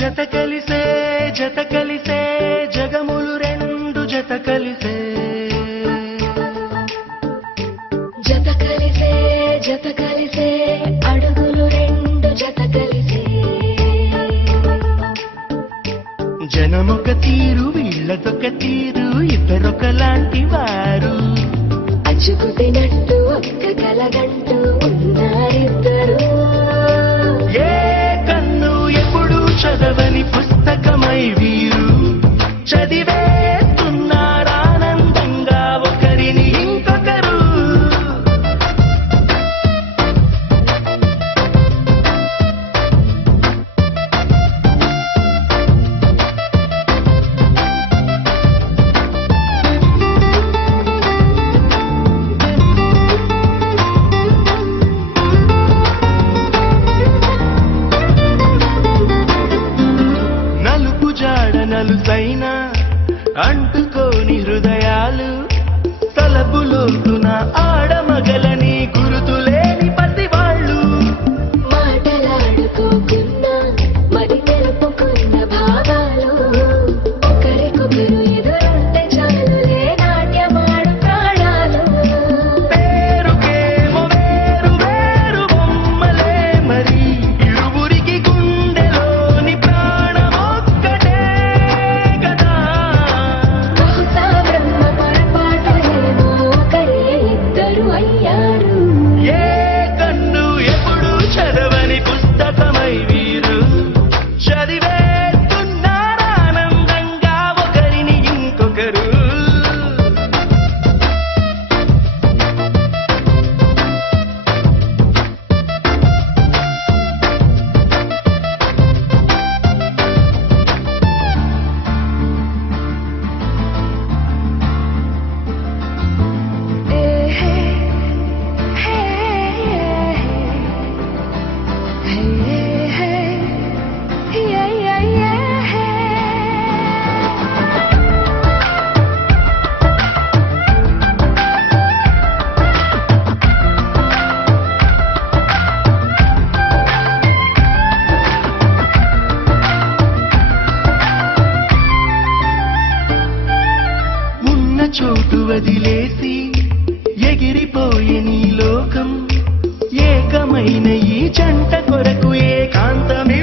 జత కలిసే జగములు రెండు జత కలిసే అడుగులు రెండు జత కలిసే జనమొక తీరు వీళ్ళదొక తీరు ఇద్దరొకలాంటి వారు అచ్చుకుతినట్టు ఒక్క కలగంటూ ఉన్నారిద్దరు ఏ కన్ను ఎప్పుడు చదవని పుస్తకమై వీరు చదివేస్తున్నారానందంగా ఒకరిని ఇంకొకరు నలుసైన అంటుకోని హృదయాలు తలపులోతున ఆడమగలని గురుతులేని పసివాళ్ళు మాటలాడుకోకున్నా మరి తెలుపుకున్న భావాలు ఒకరికొకరు ఎదురుంటే చాలులే నాట్యమాడు ప్రాణాలు పేరుకేమో వేరు వేరు బొమ్మలే మరి ఇరువురికి గుండెలోని ప్రాణమొక్కటే కదా బహుశా బ్రహ్మ పొరపాటులేమో ఒకరే ఇద్దరు అయ్యారు ఏ కన్ను ఎప్పుడు చదవని పుస్తకమై వీరు చదివేస్తున్నారానందంగా ఒకరిని ఇంకొకరు ఉన్న చోటు వదిలేసి ఎగిరిపోయే నీ లోకం ఏకమైన ఈ జంట కొరకు ఏకాంతమే